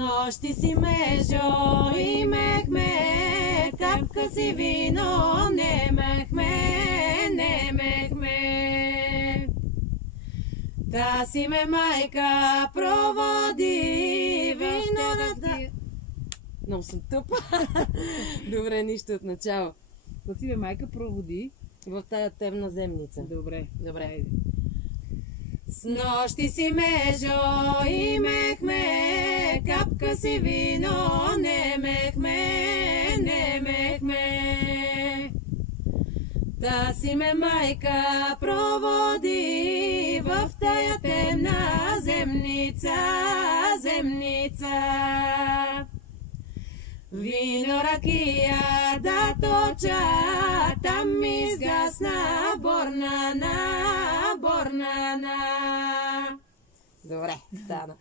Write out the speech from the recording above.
нощи си межо имехме, капка си вино немехме. Та си ме майка проводи винората. Много съм тъпа. Добре, нищо от начало. Та си ме майка проводи в тая темна земница. Добре. С нощи си межо имехме, капка си вино немехме. Та си ме майка проводи в тая темна земница. Вино ракия да точа, там ми изгасна борнана. Добре, стана.